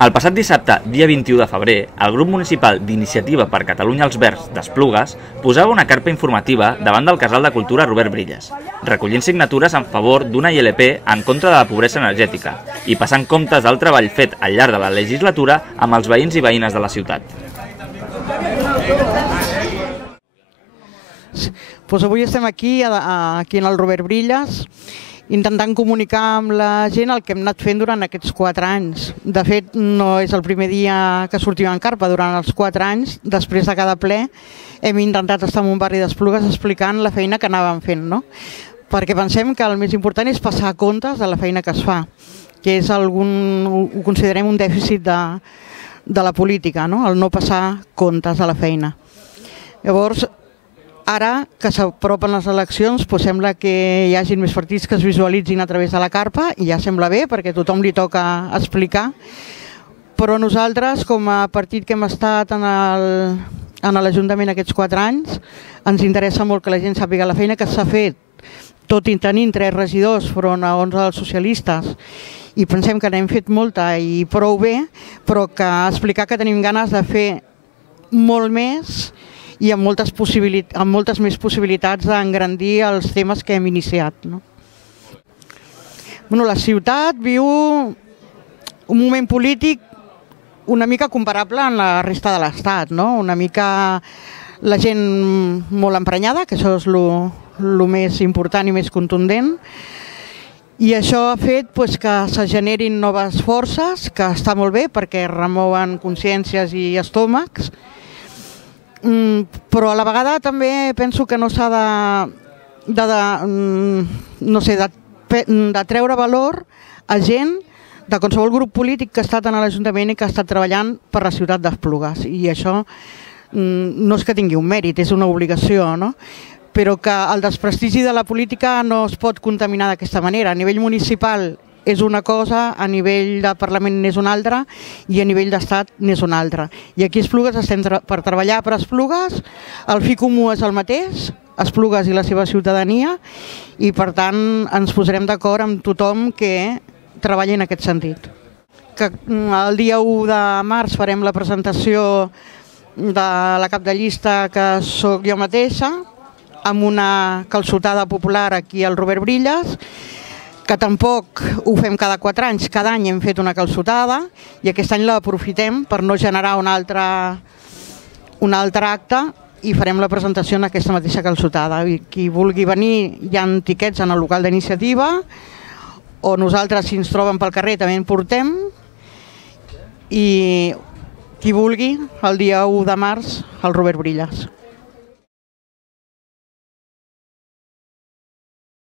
El passat dissabte, dia 21 de febrer, el grup municipal d'Iniciativa per Catalunya als Verds d'Esplugues posava una carpa informativa davant del Casal de Cultura Robert Brillas, recollint signatures en favor d'una ILP en contra de la pobresa energètica i passant comptes del treball fet al llarg de la legislatura amb els veïns i veïnes de la ciutat. Doncs avui estem aquí en el Robert Brillas, intentant comunicar amb la gent el que hem anat fent durant aquests 4 anys. De fet, no és el primer dia que sortim en carpa. Durant els 4 anys, després de cada ple, hem intentat estar en un barri d'Esplugues explicant la feina que anàvem fent, no? Perquè pensem que el més important és passar comptes de la feina que es fa, que és ho considerem un dèficit de la política, no? El no passar comptes de la feina. Llavors, ara que s'apropen les eleccions, sembla que hi hagi més partits que es visualitzin a través de la carpa i ja sembla bé perquè a tothom li toca explicar. Però nosaltres, com a partit que hem estat en l'Ajuntament aquests 4 anys, ens interessa molt que la gent sàpiga la feina que s'ha fet, tot i tenint 3 regidors front a 11 dels socialistes. I pensem que n'hem fet molta i prou bé, però que explicar que tenim ganes de fer molt més i amb moltes més possibilitats d'engrandir els temes que hem iniciat. La ciutat viu un moment polític una mica comparable amb la resta de l'Estat. Una mica la gent molt emprenyada, que això és el més important i més contundent, i això ha fet que se generin noves forces, que està molt bé perquè remouen consciències i estómacs, però a la vegada també penso que no s'ha de treure valor a gent de qualsevol grup polític que ha estat en l'Ajuntament i que ha estat treballant per la ciutat d'Esplugues. I això no és que tingui un mèrit, és una obligació, no? Però que el desprestigi de la política no es pot contaminar d'aquesta manera. A nivell municipal és una cosa, a nivell de Parlament n'és una altra i a nivell d'Estat n'és una altra. I aquí a Esplugues estem per treballar per Esplugues, el fi comú és el mateix, Esplugues i la seva ciutadania, i per tant ens posarem d'acord amb tothom que treballi en aquest sentit. El dia 1 de març farem la presentació de la cap de llista, que sóc jo mateixa, amb una calçotada popular aquí al Robert Brillas, que tampoc ho fem cada 4 anys, cada any hem fet una calçotada i aquest any l'aprofitem per no generar un altre acte i farem la presentació en aquesta mateixa calçotada. Qui vulgui venir, hi ha tiquets en el local d'iniciativa, o nosaltres, si ens troben pel carrer, també en portem, i qui vulgui, el dia 1 de març, al Robert Brillas.